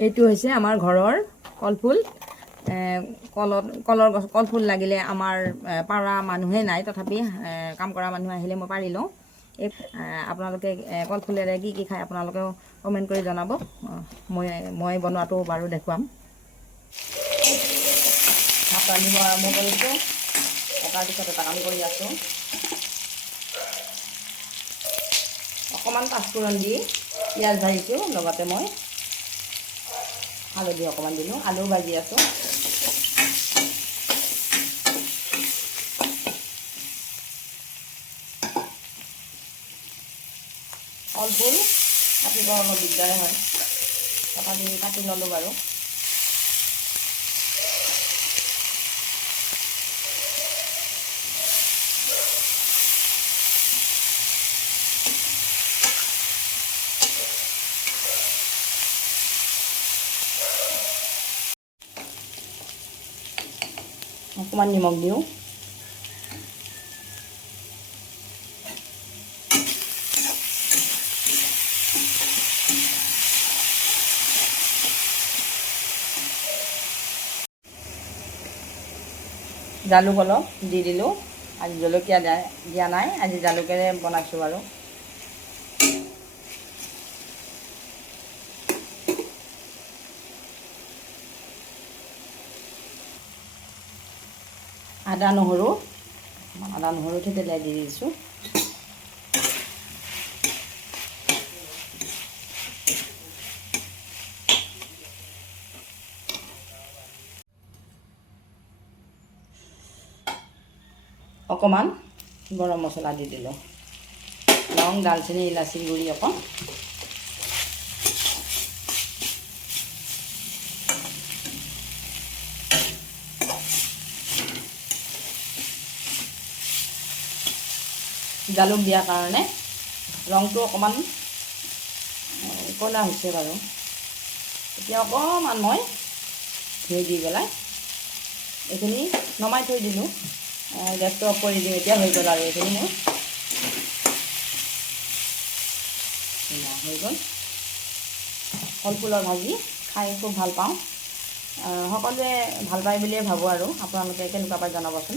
এইটো হৈছে আমাৰ ঘৰৰ কলফুল। কলফুল লাগিলে আমাৰ পাৰা মানুহে নাই, তথাপি কাম কৰা মানুহ আহিলে মই পাৰি লওঁ। এই আপোনালোকে কলফুলেৰে কি কি খায় আপোনালোকেও কমেণ্ট কৰি জনাব। মই বনোৱাটো বাৰু দেখুৱাম। ভাত ৰান্ধিব আৰম্ভ কৰিছোঁ। এটাৰ পিছত এটা কাম কৰি আছোঁ। অকণমান পাঁচফোৰণ দি পিঁয়াজ ভাজিছোঁ, লগতে মই হালধি অকণমান দিলোঁ, আলু ভাজি আছোঁ। কলফুল কাটিব অলপ দিগদাৰে হয়, তথাপি কাটি ল'লোঁ বাৰু। অকণমান নিমখ দিওঁ। জালুক অলপ দি দিলোঁ। আজি জলকীয়া দিয়া নাই, আজি জালুকেৰে বনাইছোঁ বাৰু। আদা নহৰু থেতেলিয়াই দি দিছোঁ। অকণমান গৰম মছলা দি দিলোঁ, লং, দালচেনি, ইলাচি গুড়ি অকণ। জালুক দিয়াৰ কাৰণে ৰংটো অকণমান ক'লা হৈছে বাৰু। এতিয়া অকণমান মই ধুই দি পেলাই এইখিনি নমাই থৈ দিলোঁ। গেছটো অফ কৰি দিওঁ, এতিয়া হৈ গ'ল আৰু এইখিনি মোৰ হৈ গ'ল। কলফুলৰ ভাজি খাই খুব ভাল পাওঁ, সকলোৱে ভাল পায় বুলিয়ে ভাবোঁ আৰু। আপোনালোকে কেনেকুৱা পায় জনাবচোন।